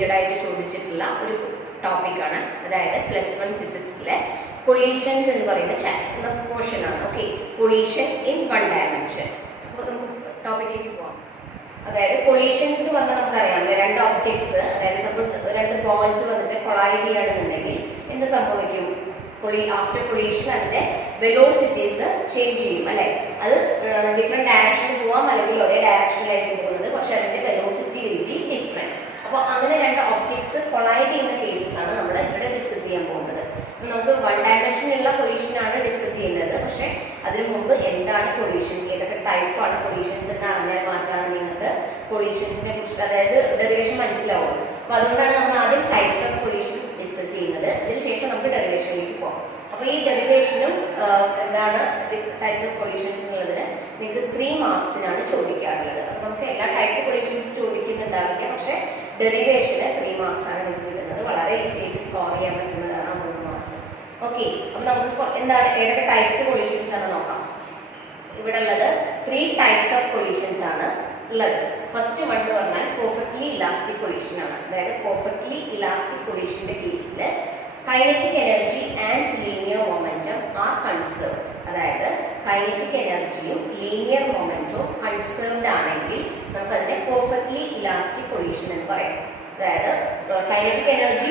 റിപ്പീറ്റഡ് ആയിട്ട് ചോദിച്ചിട്ടുള്ള ഒരു ടോപ്പിക്കാണ്. അതായത് +1 ഫിസിക്സിലെ കൊളീഷൻസ് എന്ന് പറയുന്ന പോർഷൻ ആണ്. ഓക്കെ, കൊളീഷൻ ഇൻ 1 ഡയമെൻഷൻ. അപ്പോൾ നമുക്ക് ടോപ്പിക്കിലേക്ക് പോകാം. അതായത് കൊളീഷൻസ് എന്ന് പറഞ്ഞാൽ നമുക്കറിയാം, രണ്ട് ഒബ്ജക്ട്സ്, അതായത് സപ്പോസ് രണ്ട് ബോൾസ് വന്നിട്ട് കൊളൈഡ് ചെയ്യുകയാണെന്നുണ്ടെങ്കിൽ എന്ത് സംഭവിക്കും? ആഫ്റ്റർ കൊളീഷൻ അതിന്റെ വെലോസിറ്റീസ് ചേഞ്ച് ചെയ്യും അല്ലെ. അത് ഡിഫറെന്റ് ഡയറക്ഷനിൽ പോവാം, അല്ലെങ്കിൽ ഒരേ ഡയറക്ഷനിലായിരിക്കും പോകുന്നത്, പക്ഷെ അതിന്റെ വെലോസിറ്റി വിൽ ബി ഡിഫറെന്റ്. അപ്പോൾ അങ്ങനെ രണ്ട് ഒബ്ജക്ട്സ് കൊളൈഡ് ചെയ്യുന്ന കേസസ് ആണ് നമ്മൾ ഇവിടെ ഡിസ്കസ് ചെയ്യാൻ പോകുന്നത്. നമുക്ക് 1 ഡയമെൻഷനിലുള്ള കൊളീഷൻ ആണ് ഡിസ്കസ് ചെയ്യുന്നത്. പക്ഷെ അതിനു മുമ്പ് എന്താണ് കൊളീഷൻ, ഏതൊക്കെ ടൈപ്പാണ് കൊളീഷൻസ് എന്ന് അറിഞ്ഞാൽ മാത്രമാണ് നിങ്ങൾക്ക് കൊളീഷൻസിനെ കുറിച്ച്, അതായത് ഡെറിവേഷൻ മനസ്സിലാവും. അപ്പൊ അതുകൊണ്ടാണ് നമ്മൾ ആദ്യം ടൈപ്സ് ഓഫ് കൊളീഷൻ ഡിസ്കസ് ചെയ്യുന്നത്. ഇതിനുശേഷം നമുക്ക് ഡെറിവേഷനിലേക്ക് പോകാം. അപ്പൊ ഈ ഡെറിവേഷനും എന്താണ് ടൈപ്സ് ഓഫ് കൊളീഷൻസ് എന്നുള്ളതിന് നിങ്ങൾക്ക് 3 മാർക്സിനാണ് ചോദിക്കാറുള്ളത്. അപ്പൊ നമുക്ക് എല്ലാ ടൈപ്പ് കൊളീഷൻസ് ചോദിക്കുന്നുണ്ടാവില്ല, പക്ഷെ ഡെറിവേഷന് 3 മാർക്സ് ആണ് നിങ്ങൾക്ക് കിട്ടുന്നത്. വളരെ ഈസി ആയിട്ട് സ്കോർ ചെയ്യാൻ പറ്റുന്നതാണ് 3 മാർക്ക്. ഓക്കെ, അപ്പൊ നമുക്ക് എന്താണ് ഏതൊക്കെ ടൈപ്സ് കൊളീഷൻസ് ആണ് നോക്കാം. ഇവിടെ ഉള്ളത് 3 ടൈപ്സ് ഓഫ് കൊളീഷൻസ് ആണ് ഉള്ളത്. ഫസ്റ്റ് വൺ എന്ന് പറഞ്ഞാൽ പെർഫെക്റ്റ്ലി ഇലാസ്റ്റിക് കൊളീഷൻ ആണ്. അതായത് പെർഫെക്റ്റ്ലി ഇലാസ്റ്റിക് കൊളീഷന്റെ കേസിൽ kinetic energy and linear momentum are conserve. അതായത് കൈനറ്റിക് എനർജിയും ലീനിയർ മൊമെന്റവും കൺസേർവ്ഡ് ആണെങ്കിൽ നമുക്ക് അതിനെ പെർഫെക്റ്റ്ലി ഇലാസ്റ്റിക് കൊളീഷൻ എന്ന് പറയാം. അതായത് kinetic energy,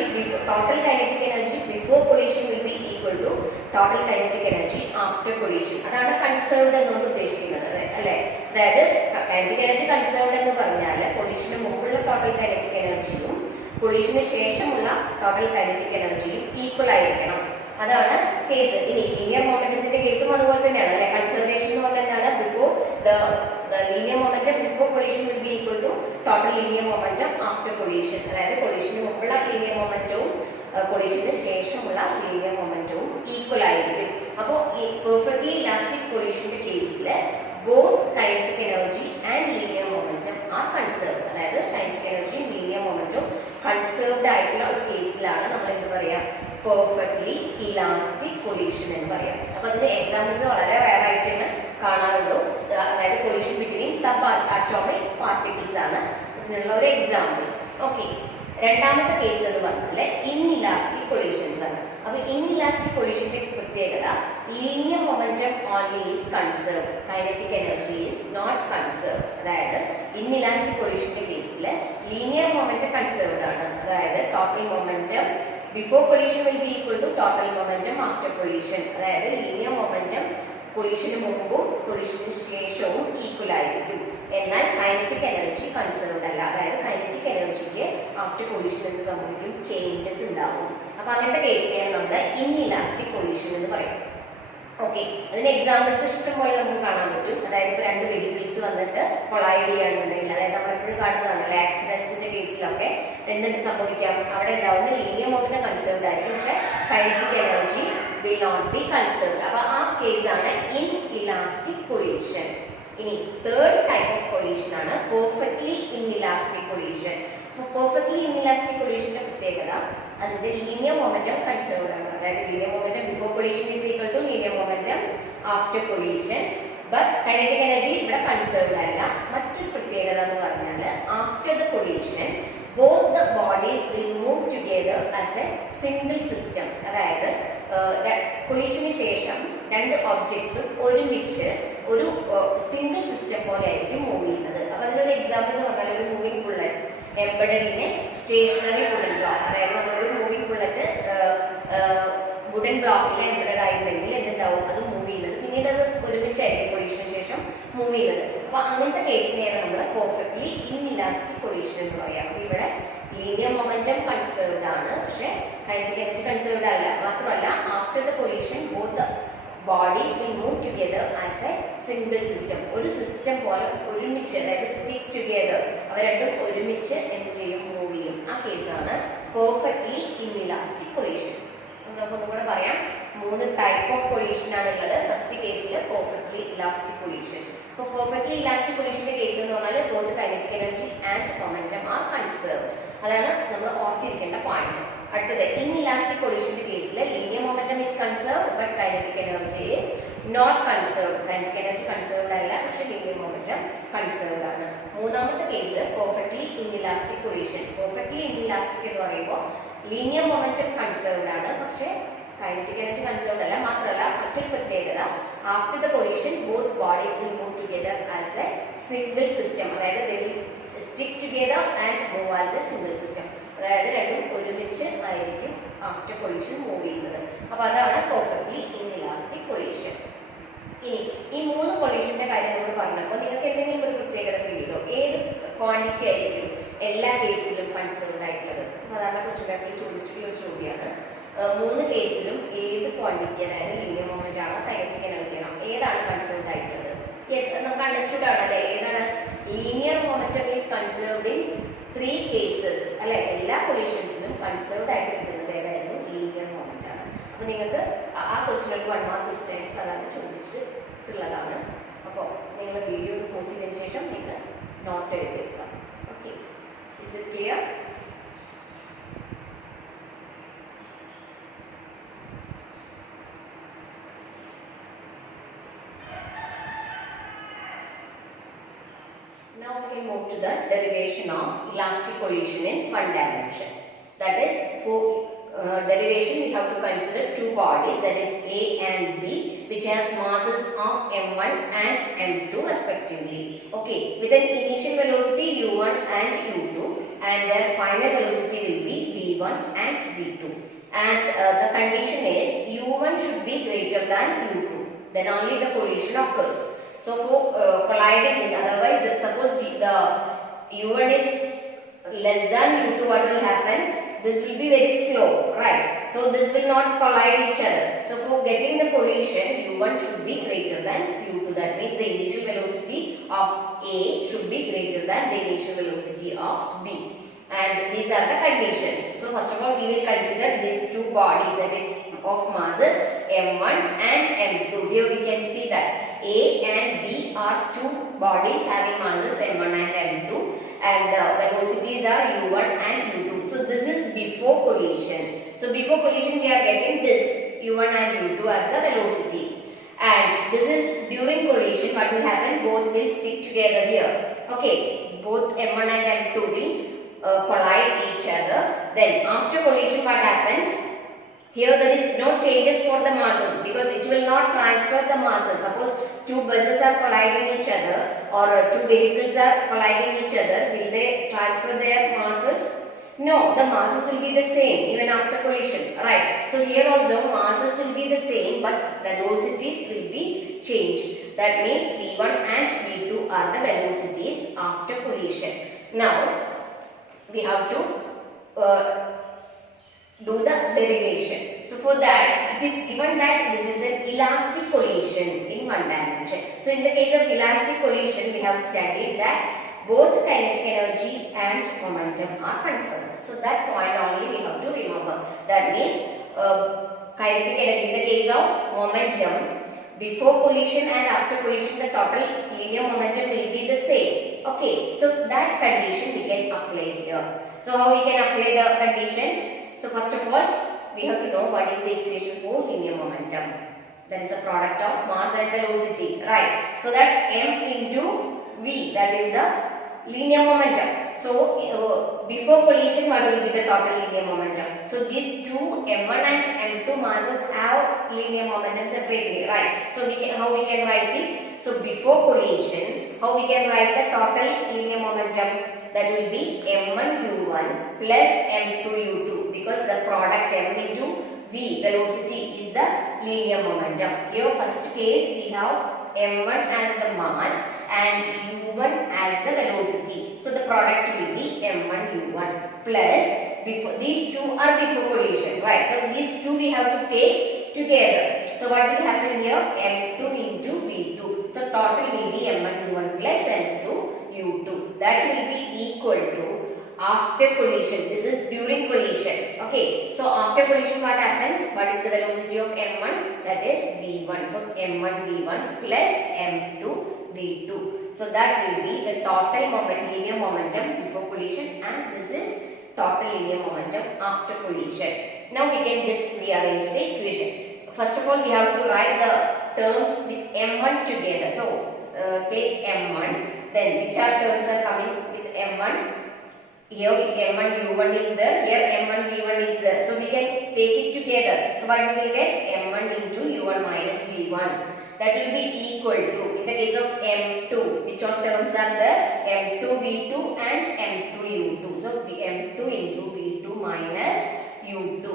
total kinetic energy before collision will be equal to total kinetic energy after collision. അതാണ് കൺസേർവ്ഡ് എന്നുകൊണ്ട് ഉദ്ദേശിക്കുന്നത് അല്ലെ. അതായത് കൈനറ്റിക് എനർജി കൺസേർവ്ഡ് എന്ന് പറഞ്ഞാൽ കൊളീഷന് മുമ്പുള്ള ടോട്ടൽ കൈനറ്റിക് എനർജിയും കൊളീഷന് ശേഷമുള്ള ടോട്ടൽ കൈനറ്റിക് എനർജിയും ഈക്വൽ ആയിരിക്കണം. അതാണ് കേസ്. ഇനി ലീനിയർ മൊമെന്റത്തിന്റെ കേസും അതുപോലെ തന്നെയാണ് അല്ലെ. കൺസർവേഷൻ എന്ന് പറഞ്ഞാൽ എന്താണ്? Before the linear momentum before collision will be equal to total linear momentum after collision. അതായത് കൊളീഷന് മുമ്പുള്ള ലീനിയർ മൊമെന്റവും കൊളീഷന് ശേഷമുള്ള ലീനിയർ മൊമെന്റവും ഈക്വൽ ആയിരിക്കും. അപ്പോൾ ഈ പെർഫെക്റ്റ്ലി ഇലാസ്റ്റിക് കൊളീഷന്റെ കേസിൽ both kinetic energy and linear momentum are conserved. അതായത് kinetic energy യും linear momentum conserved ആയിട്ടുള്ള ഒരു കേസിലാണ് നമ്മൾ എന്ത് പറയാം? പെർഫെക്റ്റ്ലി ഇലാസ്റ്റിക് കൊളീഷൻ എന്ന് പറയാം. അപ്പൊ അതിന്റെ എക്സാമ്പിൾസ് വളരെ റയർ ആയിട്ടാണ് കാണാറുള്ളൂ. അതായത് collision between sub atomic particles ആണ് ഇതിനുള്ള ഒരു എക്സാമ്പിൾ. ഓക്കെ, രണ്ടാമത്തെ കേസ് എന്ന് പറഞ്ഞാൽ ഇൻഇലാസ്റ്റിക് കൊളീഷൻസ് ആണ്. അപ്പൊ ഇൻഇലാസ്റ്റിക് കൊളീഷന്റെ പ്രത്യേകത linear momentum only is conserve, kinetic energy is not conserve. അതായത് ഇൻഇലാസ്റ്റിക് കൊളീഷന്റെ കേസിൽ ലീനിയർ മൊമെന്റം കൺസേർവ്ഡ് ആണ്. അതായത് total momentum before collision will be equal to total momentum after collision. അതായത് ലീനിയർ മൊമെന്റം കൊളീഷന് മുമ്പും കൊളീഷന് ശേഷവും ഈക്വൽ ആയിരിക്കും. എന്നാൽ കൈനറ്റിക് എനർജി കൺസേർവ്ഡ് അല്ല. അതായത് കൈനറ്റിക് എനർജിക്ക് ആഫ്റ്റർ കൊളീഷൻ എന്ത് സംഭവിക്കും? ചേഞ്ചസ് ഉണ്ടാവും. അപ്പൊ അങ്ങനത്തെ കേസിനെയാണ് നമ്മൾ ഇൻഇലാസ്റ്റിക് കൊളീഷൻ എന്ന് പറയും. ഓക്കെ, അതിന്റെ എക്സാമ്പിൾസ് ഇഷ്ടംപോലെ നമുക്ക് കാണാൻ പറ്റും. അതായത് ഇപ്പൊ രണ്ട് വെഹിക്കിൾസ് വന്നിട്ട് കൊളൈഡ് ചെയ്യുകയാണെന്നുണ്ടെങ്കിൽ, അതായത് നമ്മൾ എപ്പോഴും കാണുന്നതാണ് ആക്സിഡന്റ്സിന്റെ കേസിലൊക്കെ എന്തിട്ട് സംഭവിക്കാം? അവിടെ ഉണ്ടാവുന്ന ലീനിയർ മൊമെന്റം കൺസേർവ്ഡ് ആയിരിക്കും, പക്ഷെ kinetic energy will not be conserved. അപ്പൊ ആ കേസാണ് ഇൻഇലാസ്റ്റിക് കൊളീഷൻ. ഇനി തേർഡ് ടൈപ്പ് ഓഫ് കൊളീഷൻ ആണ് പെർഫെക്റ്റ്ലി ഇൻഇലാസ്റ്റിക് കൊളീഷൻ. അപ്പൊ പെർഫെക്റ്റ്ലി ഇൻഇലാസ്റ്റിക് കൊളീഷന്റെ പ്രത്യേകത അതിന്റെ ലീനിയർ മൊമെന്റം കൺസേർവ്ഡ് ആണ്. അതായത് linear momentum before collision is equal to linear momentum after collision. But kinetic energy ഇവിടെ കൺസേർവ്ഡ് അല്ല. മറ്റൊരു പ്രത്യേകത എന്ന് പറഞ്ഞാൽ after the collision both the bodies will move together as a single system. അതായത് കൊളീഷന് ശേഷം രണ്ട് ഒബ്ജക്ട്സും ഒരുമിച്ച് ഒരു സിംഗിൾ സിസ്റ്റം പോലെ ആയിരിക്കും മൂവ് ചെയ്യുന്നത്. അപ്പൊ അതിനൊരു എക്സാമ്പിൾ എന്ന് പറഞ്ഞാൽ ഒരു moving bullet embedded in a stationary wooden block. അതായത് നമ്മളൊരു മൂവിംഗ് ബുള്ളറ്റ് വുഡൻ ബ്ലോക്കിൽ എംബഡഡ് ആയിട്ടുണ്ടെങ്കിൽ എന്തുണ്ടാവും? അത് മൂവ് ചെയ്യുന്നത് പിന്നീട് അത് ഒരുമിച്ചായിരിക്കും കൊളീഷന് ശേഷം മൂവ് ചെയ്യുന്നത്. അപ്പൊ അങ്ങനത്തെ കേസിനെയാണ് നമ്മൾ പെർഫെക്റ്റ്ലി ഇൻഇലാസ്റ്റിക് കൊളീഷൻ എന്ന് പറയാം. അപ്പൊ ഇവിടെ ലീനിയർ മൊമെന്റം കൺസേർവ്ഡ് ആണ്, പക്ഷെ കൈനറ്റിക് എനർജി കൺസേർവ്ഡ് അല്ല. മാത്രമല്ല after the collision both the bodies will move together as A single system. ഒരു സിസ്റ്റം പോലെ ഒരുമിച്ച്, അതായത് സ്റ്റിക്ക് ടുഗെദർ, അവ രണ്ടും ഒരുമിച്ച് എന്ത് ചെയ്യും? മൂവ് ചെയ്യും. ആ കേസാണ് പെർഫെക്റ്റ്ലി ഇൻഇലാസ്റ്റിക് കൊളീഷൻ. നമുക്കൊന്നും കൂടെ പറയാം. 3 ടൈപ്പ് ഓഫ് കൊളീഷൻ ആണ് ഉള്ളത്. ഫസ്റ്റ് കേസിൽ പെർഫെക്റ്റ്ലി ഇലാസ്റ്റിക് കൊളീഷൻ. അപ്പോൾ പെർഫെക്റ്റ്ലി ഇലാസ്റ്റിക് കൊളീഷന്റെ കേസ് എന്ന് പറഞ്ഞാൽ both kinetic energy and momentum are conserved. അതാണ് നമ്മൾ ഓർത്തിരിക്കേണ്ട പോയിന്റ്. അടുത്തത് ഇൻഇലാസ്റ്റിക് കൊളീഷന്റെ കേസിൽ linear momentum is conserved but kinetic energy is not conserved. Kinetic energy conserved അല്ല, പക്ഷെ ലീനിയർ മൊമെന്റം കൺസേർവ്ഡ് ആണ്. മൂന്നാമത്തെ case perfectly inelastic collision. Perfectly elastic എന്ന് പറയുമ്പോൾ ലീനിയർ മൊമെന്റം കൺസേർവ്ഡ് ആണ്, പക്ഷേ കൈനറ്റിക് എനർജി കൺസേർവ്ഡ് അല്ല. മാത്രമല്ല മറ്റൊരു പ്രത്യേകത, after the collision both bodies will move together as A single system. അതായത് they will stick together and move as a single system. അതായത് രണ്ടും ഒരുമിച്ച് ആയിരിക്കും ആഫ്റ്റർ കൊളീഷൻ മൂവ് ചെയ്യുന്നത്. അപ്പോൾ അതാണ് പെർഫെക്റ്റ്ലി ഇൻഇലാസ്റ്റിക് കൊളീഷൻ. ഇനി ഈ 3 കൊളീഷന്റെ കാര്യം നമ്മൾ പറഞ്ഞപ്പോൾ നിങ്ങൾക്ക് എന്തെങ്കിലും ഒരു പ്രത്യേകത ഫീൽ ചെയ്തോ? ഏത് ക്വാണ്ടിറ്റി ആയിരിക്കും എല്ലാ കേസിലും കൺസേർവ്ഡ് ആയിട്ടുള്ളത്? സാധാരണ ക്വസ്റ്റ്യൻ പേപ്പറിൽ ചോദിച്ചിട്ടുള്ള ഒരു ചോദ്യമാണ്. 3 കേസിലും ഏത് ക്വാണ്ടിറ്റി, അതായത് ലീനിയർ മൊമെന്റ് ആണോ കൈനറ്റിക് എനർജി ആണോ, ഏതാണ് കൺസേർവ്ഡ് ആയിട്ടുള്ളത്? യെസ്, നമുക്ക് അണ്ടർസ്റ്റുഡ് ആണല്ലേ. ഏതാണ്? Linear momentum is conserved in 3 കേസസ് അല്ലെ. എല്ലാ കൊളീഷൻസിലും കൺസേർവ്ഡ് ആയിട്ട് കിട്ടുന്നത് ഏതായിരുന്നു? ലീനിയർ മൊമെന്റ് ആണ്. അപ്പോൾ നിങ്ങൾക്ക് ആ ക്വസ്റ്റ്യൻ 1 മാർക്ക് ക്വസ്റ്റ്യൻ ആയിട്ട് സാധാരണ ചോദിച്ചിട്ടുള്ളതാണ്. അപ്പോൾ നിങ്ങൾ വീഡിയോ ഒന്ന് പോസ്റ്റ് ചെയ്തതിനു ശേഷം നിങ്ങൾക്ക് നോട്ട് എഴുതിയെടുക്കാം. Okay, is it clear? Now we can move to the derivation of elastic collision in one dimension. That is, for derivation we have to consider 2 bodies, that is A and B, which has masses of m1 and m2 respectively. Okay, with an initial velocity u1 and u2, and their final velocity will be v1 and v2. And the condition is u1 should be greater than u2, then only the collision occurs. So for colliding this, otherwise suppose the u1 is less than u2, what will happen? This will be very slow, right? So this will not collide each other. So for getting the collision, u1 should be greater than u2. That means the initial velocity of A should be greater than the initial velocity of B. And these are the conditions. So first of all, we will consider these 2 bodies, that is of masses m1 and m2. Here we can see that A and B are 2 bodies having masses m1 and m2, and the velocities are u1 and u2. So this is before collision. So before collision we are getting this u1 and u2 as the velocities, and this is during collision. What will happen? Both will stick together here. Okay, both m1 and m2 will collide each other. Then after collision what happens? Here there is no changes for the masses, because it will not transfer the masses. Suppose 2 buses are colliding each other, or 2 vehicles are colliding each other, will they transfer their masses? No, the masses will be the same even after collision, right? So here also masses will be the same, but velocities will be changed. That means v1 and v2 are the velocities after collision. Now we have to do the derivation. So for that, it is given that this is an elastic collision in one dimension. So in the case of elastic collision, we have studied that both kinetic energy and momentum are conserved. So that point only we have to remember. That means kinetic energy, in the case of momentum, before collision and after collision, the total linear momentum will be the same. Okay, so that condition we can apply here. So how we can apply the condition? So first of all, we have to know what is the equation for linear momentum. That is the product of mass and velocity, right? So that m into v, that is the linear momentum. So before collision, what will be the total linear momentum? So these 2 m1 and m2 masses have linear momentum separately, right? So how we can write it? So before collision, how we can write the total linear momentum? That will be m1 u1 plus m2 u2, because the product m into v, velocity, is the linear momentum. Here first case we have m1 as the mass and u1 as the velocity. So the product will be m1 u1 plus, before these 2 are before collision, right? So these 2 we have to take together. So what will happen here? m2 into v2. So total will be m1 u1 plus m2 u2. That will be equal to, after collision, this is during collision. Okay, so after collision what happens? What is the velocity of m1? That is v1. So m1 v1 plus m2 v2. So that will be the total linear momentum before collision, and this is total linear momentum after collision. Now we can just rearrange the equation. First of all, we have to write the terms with m1 together. So take m1, then which are terms are coming with m1? Here m1 u1 is there, here m1 v1 is there. So we can take it together. So what we will get? m1 into u1 minus v1. That will be equal to, in the case of m2, which all terms are there? m2 v2 and m2 u2. So m2 into v2 minus u2.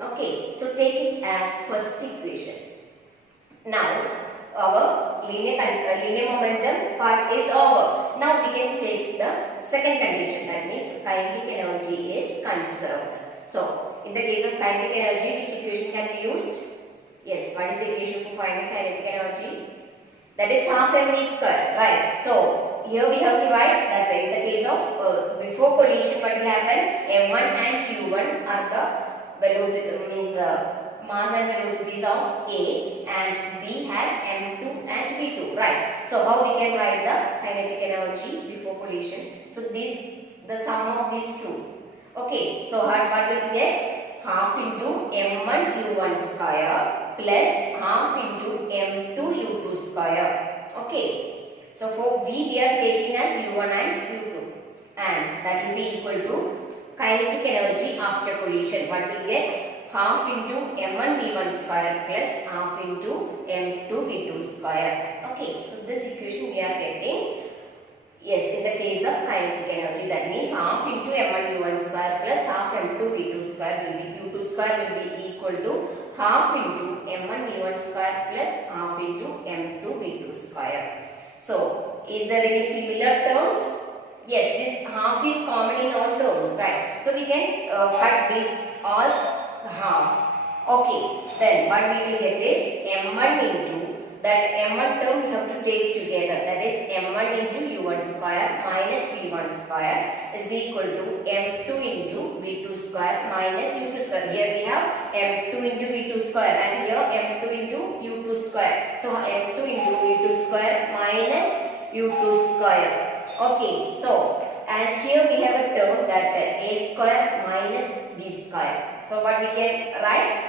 Okay, so take it as first equation. Now our linear momentum part is over. Now we can take the second condition, that means kinetic energy is conserved. So in the case of kinetic energy, which equation can be used? Yes, what is the equation for finding kinetic energy? That is half mv square, right? So here we have to write that in the case of before collision, what will happen? m1 and u1 are the velocity, means mass and velocities of A, and B has m2 and v2, right? So how we can write the kinetic energy before collision? So this, the sum of these two. Okay, so what will get? Half into m1 u1 square plus half into m2 u2 square. Okay, so for V we are taking as u1 and u2, and that will be equal to kinetic energy after collision. What will get? Half into m1 v1 square plus half into m2 v2 square. Okay, so this equation we are getting, yes, in the case of kinetic energy, that means half into m1 v1 square plus half m2 v2 square will be, u2 square will be equal to half into m1 v1 square plus half into m2 v2 square. So is there any similar terms? Yes, this half is common in all terms, right? So we can cut this all half. Okay, then what we will get is m1 into, that m1 term we have to take together, that is m1 into u1 square minus v1 square is equal to m2 into v2 square minus u2 square. Here we have m2 into v2 square and here m2 into u2 square. So m2 into v2 square minus u2 square. Okay, so and here we have a term that a square minus b square. So what we can write?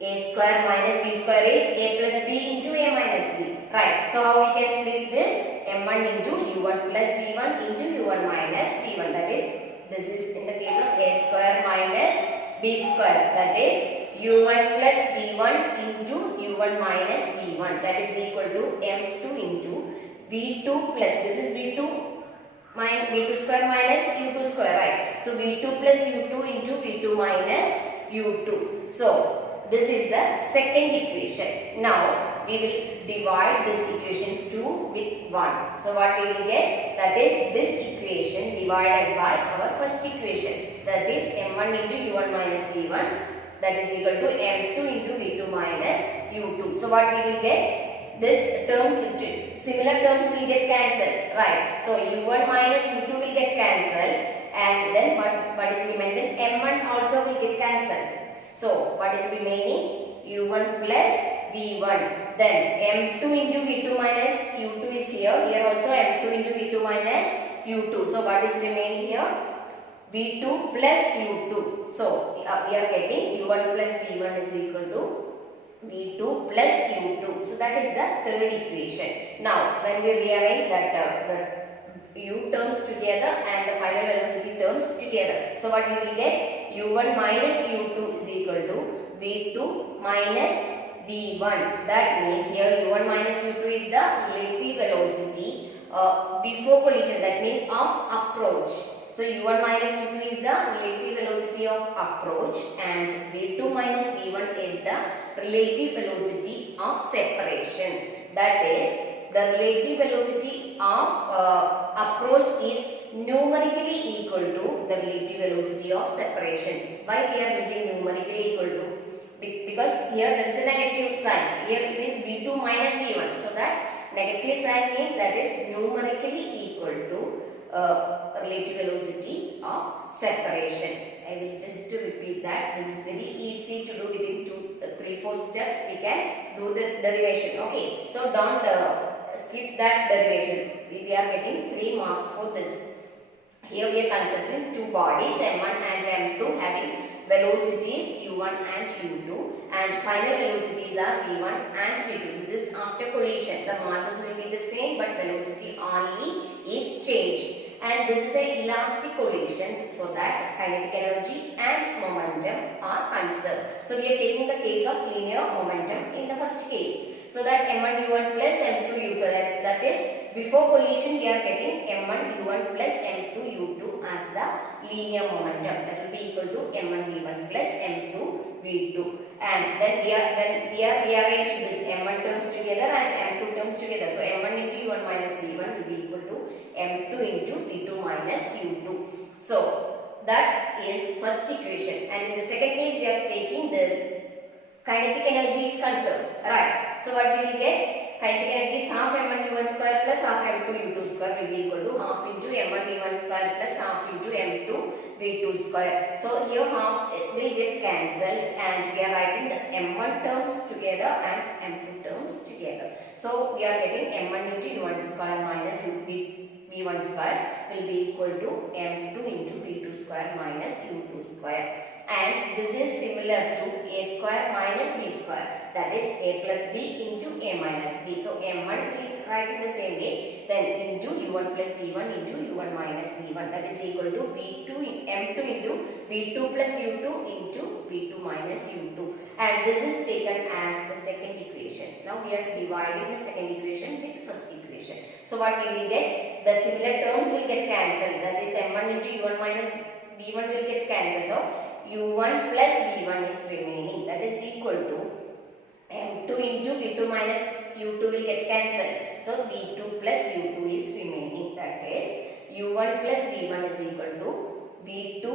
A square minus b square is a plus b into a minus b, right? So how we can split this? m1 into u1 plus b1 into u1 minus b1. That is, this is in the case of a square minus b square. That is u1 plus b1 into u1 minus b1. That is equal to m2 into v2 plus, this is v2 square minus u2 square, right? So v2 plus u2 into v2 minus u2. So this is the second equation. Now we will divide this equation 2 with 1. So what we will get? That is this equation divided by our first equation. That is m1 into u1 minus v1. That is equal to m2 into v2 minus u2. So what we will get? This terms, similar terms will get cancelled, right? So u1 minus u2 will get cancelled, and then what is remaining? m1 also will get cancelled. So what is remaining? u1 plus v1. Then m2 into v2 minus u2 is here. Here also m2 into v2 minus u2. So what is remaining here? v2 plus u2. So we are getting u1 plus v1 is equal to v2 plus u2. So that is the third equation. Now when we rearrange that the u terms together and the final velocity terms together, so what we will get? u1 minus u2 is equal to v2 minus v1. That means here u1 minus u2 is the relative velocity before collision, that means of approach. So u1 minus u2 is the relative velocity of approach, and v2 minus v1 is the relative velocity of separation. That is, the relative velocity of approach is numerically equal to the relative velocity of separation. Why we are using numerically equal to? Because here there is a negative sign. Here it is v2 minus v1. So that negative sign means that is numerically equal to relative velocity of separation. I will just repeat that. This is very easy to do within 3-4 steps. We can do the derivation. Okay. So don't skip that derivation. We are getting 3 marks for this. Here we are considering two bodies, m1 and m2, having velocities u1 and u2, and final velocities are v1 and v2. This is after collision. The masses will be the same, but velocity only is changed. and this is a elastic collision, so that kinetic energy and momentum are conserved. So we are taking the case of linear momentum in the first case. So that m1 u1 plus m2 u2, that is before collision we are getting m1 u1 plus m2 u2 as the linear momentum, that will be equal to m1 v1 plus m2 v2, and then we are rearranging this m1 terms together and m2 terms together. So m1 into u1 minus v1 will be equal to m2 into v2 minus u2. So that is first equation, and in the second case we are taking the kinetic energy is conserved, right? So what we will get? Kinetic energy is half m1 u1 square plus half m2 u2 square will be equal to half into m1 v1 square plus half into m2 v2 square. So here half will get cancelled, and we are writing the m1 terms together and m2 terms together. So we are getting m1 into u1 square minus v1 square will be equal to m2 into v2 square minus u2 square. And this is similar to a square minus b square, that is a plus b into a minus b. So m1 we write in the same way, then into u1 plus v1 into u1 minus v1, that is equal to m2 into v2 plus u2 into v2 minus u2, and this is taken as the second equation. Now we are dividing the second equation with first equation. So what we will get? The similar terms will get cancelled, that is m1 into u1 minus v1 will get cancelled. So u1 plus v1 is remaining, that is equal to m2 into v2 minus u2 will get cancelled. So v2 plus u2 is remaining, that is u1 plus v1 is equal to v2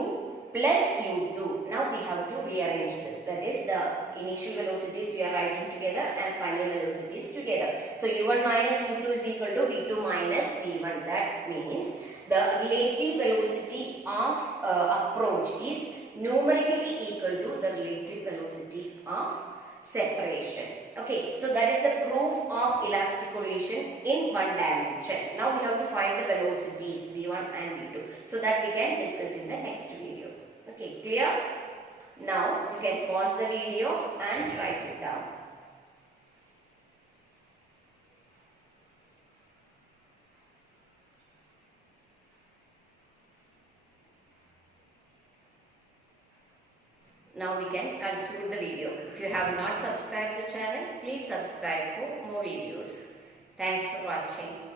plus u2. Now we have to rearrange this, that is the initial velocities we are writing together and final velocities together. So u1 minus u2 is equal to v2 minus v1. That means the relative velocity of approach is numerically equal to the relative velocity of separation. Okay, so that is the proof of elastic collision in one dimension. Now we have to find the velocities v1 and v2, so that we can discuss in the next video. Okay, clear? Now you can pause the video and write it down. Now we can conclude the video. If you have not subscribed the channel, please subscribe for more videos. Thanks for watching.